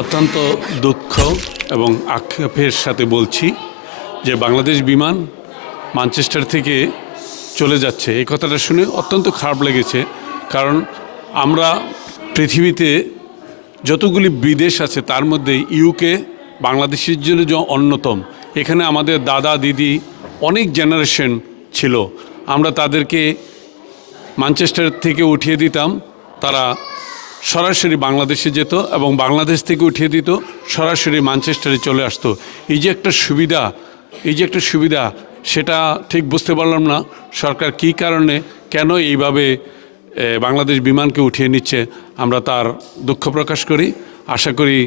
অত্যন্ত দুঃখ এবং আক্ষেপের সাথে বলছি যে বাংলাদেশ বিমান ম্যানচেস্টার থেকে চলে যাচ্ছে। এই কথাটা শুনে অত্যন্ত খারাপ লেগেছে, কারণ আমরা পৃথিবীতে যতগুলি বিদেশ আছে, তার মধ্যে ইউকে বাংলাদেশের জন্য অন্যতম। এখানে আমাদের দাদা, দিদি অনেক জেনারেশন ছিল। আমরা তাদেরকে ম্যানচেস্টার থেকে উঠিয়ে দিতাম, তারা সরাসরি বাংলাদেশে যেত এবং বাংলাদেশ থেকে উঠিয়ে দিত, সরাসরি ম্যানচেস্টারে চলে আসতো। এই যে একটা সুবিধা, এই যে একটা সুবিধা, সেটা ঠিক বুঝতে পারলাম না। সরকার কী কারণে, কেন এইভাবে বাংলাদেশ বিমানকে উঠিয়ে নিচ্ছে, আমরা তার দুঃখ প্রকাশ করি। আশা করি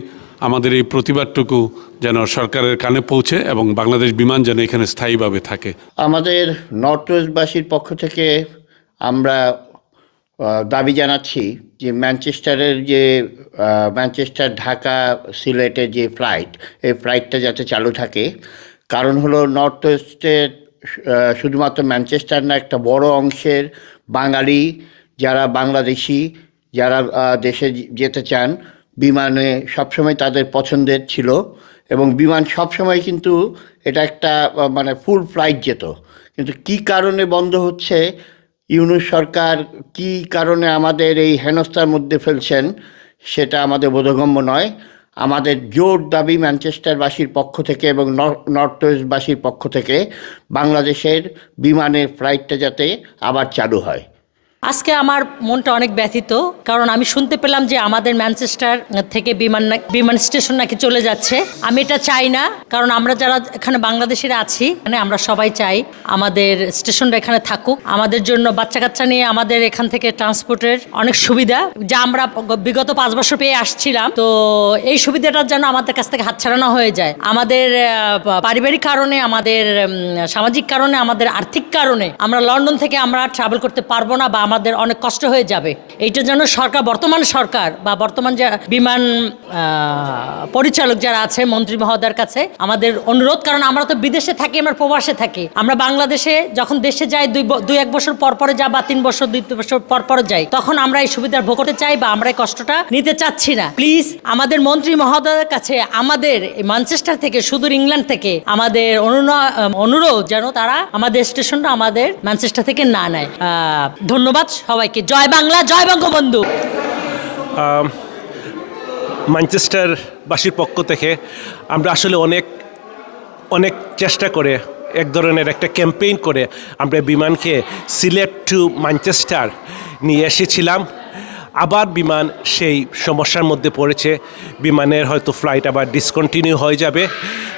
আমাদের এই প্রতিবাদটুকু যেন সরকারের কানে পৌঁছে এবং বাংলাদেশ বিমান যেন এখানে স্থায়ীভাবে থাকে। আমাদের নর্থ ওয়েস্টবাসীর পক্ষ থেকে আমরা দাবি জানাচ্ছি যে ম্যানচেস্টারের যে ম্যানচেস্টার ঢাকা সিলেটের যে ফ্লাইট এই ফ্লাইটটা যাতে চালু থাকে কারণ হলো নর্থ আহ, শুধুমাত্র ম্যানচেস্টার না একটা বড় অংশের বাঙালি যারা বাংলাদেশি যারা দেশে যেতে চান বিমানে সবসময় তাদের পছন্দের ছিল এবং বিমান সবসময় কিন্তু এটা একটা মানে ফুল ফ্লাইট যেত। কিন্তু কি কারণে বন্ধ হচ্ছে ইউনুস সরকার কি কারণে আমাদের এই হেনস্থার মধ্যে ফেলছেন, সেটা আমাদের বোধগম্য নয়। আমাদের জোর দাবি ম্যানচেস্টারবাসীর পক্ষ থেকে এবং নর- নর্থ ওয়েস্টবাসীর পক্ষ থেকে বাংলাদেশের বিমানের ফ্লাইটটা যাতে আবার চালু হয়। আজকে আমার মনটা অনেক ব্যথিত, কারণ আমি শুনতে পেলাম যে আমাদের ম্যানচেস্টার থেকে বিমান বিমান স্টেশন নাকি চলে যাচ্ছে। আমি এটা চাই না, কারণ আমরা যারা এখানে বাংলাদেশের আছি মানে আমরা সবাই চাই আমাদের স্টেশনটা এখানে থাকুক। আমাদের জন্য বাচ্চা কাচ্চা নিয়ে আমাদের এখান থেকে ট্রান্সপোর্টের অনেক সুবিধা, যা আমরা বিগত পাঁচ বছর পেয়ে আসছিলাম। তো এই সুবিধাটা যেন আমাদের কাছ থেকে হাতছাড়া না হয়ে যায়। আমাদের পারিবারিক কারণে, আমাদের সামাজিক কারণে, আমাদের আর্থিক কারণে আমরা লন্ডন থেকে আমরা ট্রাভেল করতে পারব না বা আমাদের অনেক কষ্ট হয়ে যাবে। এইটা যেন সরকার বর্তমান সরকার বা বর্তমান যে বিমান পরিচালক যারা আছে মন্ত্রী মহোদয়ের কাছে আমাদের অনুরোধ কারণ আমরা তো বিদেশে থাকি আমরা প্রবাসে থাকি। আমরা বাংলাদেশে যখন দেশে যাই দুই দুই এক বছর পর পরে যা বা তিন বছর দুই বছর পর পরে যাই তখন আমরা এই সুবিধার ভোগ করতে চাই বা আমরা এই কষ্টটা নিতে চাচ্ছি না। প্লিজ আমাদের মন্ত্রী মহোদয়ের কাছে আমাদের ম্যানচেস্টার থেকে সুদূর ইংল্যান্ড থেকে আমাদের অনুরোধ যেন তারা আমাদের স্টেশনটা আমাদের ম্যানচেস্টার থেকে না নেয়। আহ, ধন্যবাদ সবাইকে। জয় বাংলা, জয় বঙ্গবন্ধু। ম্যানচেস্টারবাসীর পক্ষ থেকে আমরা আসলে অনেক অনেক চেষ্টা করে, এক ধরনের একটা ক্যাম্পেইন করে আমরা বিমানকে সিলেট টু ম্যানচেস্টার নিয়ে এসেছিলাম। আবার বিমান সেই সমস্যার মধ্যে পড়েছে, বিমানের হয়তো ফ্লাইট আবার ডিসকন্টিনিউ হয়ে যাবে।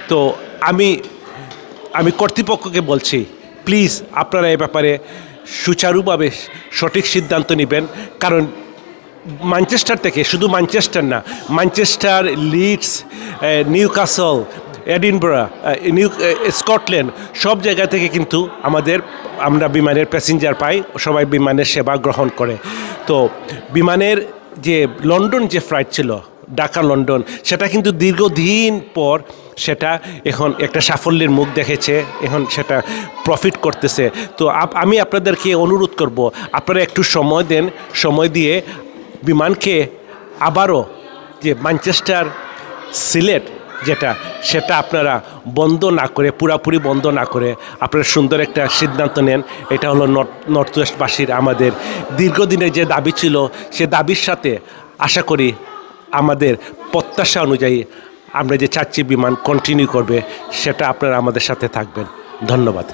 তো আমি আমি কর্তৃপক্ষকে বলছি প্লিজ আপনারা এ ব্যাপারে সুচারুভাবে সঠিক সিদ্ধান্ত নেবেন। কারণ ম্যানচেস্টার থেকে শুধু ম্যানচেস্টার না, Manchester, Leeds Newcastle Edinburgh new Scotland সব জায়গা থেকে কিন্তু আমাদের, আমরা বিমানের প্যাসেঞ্জার পাই, সবাই বিমানের সেবা গ্রহণ করে। তো বিমানের যে, লন্ডন যে ফ্লাইট ছিল ঢাকা, লন্ডন। সেটা কিন্তু দীর্ঘদিন পর সেটা এখন একটা সাফল্যের মুখ দেখেছে, এখন সেটা প্রফিট করতেছে। তো আমি আপনাদেরকে অনুরোধ করব, আপনারা একটু সময় দেন, সময় দিয়ে বিমানকে আবারও যে ম্যানচেস্টার সিলেট যেটা, সেটা আপনারা বন্ধ না করে, পুরাপুরি বন্ধ না করে আপনারা সুন্দর একটা সিদ্ধান্ত নেন। এটা হলো নর্থ নর্থ ওয়েস্টবাসীর আমাদের দীর্ঘদিনের যে দাবি ছিল, সে দাবির সাথে আশা করি আমাদের প্রত্যাশা অনুযায়ী আমরা যে চাচ্ছি বিমান কন্টিনিউ করবে, সেটা আপনারা আমাদের সাথে থাকবেন। ধন্যবাদ।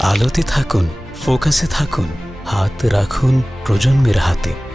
আলোতে থাকুন, ফোকাসে থাকুন, হাত রাখুন প্রজন্মের হাতে।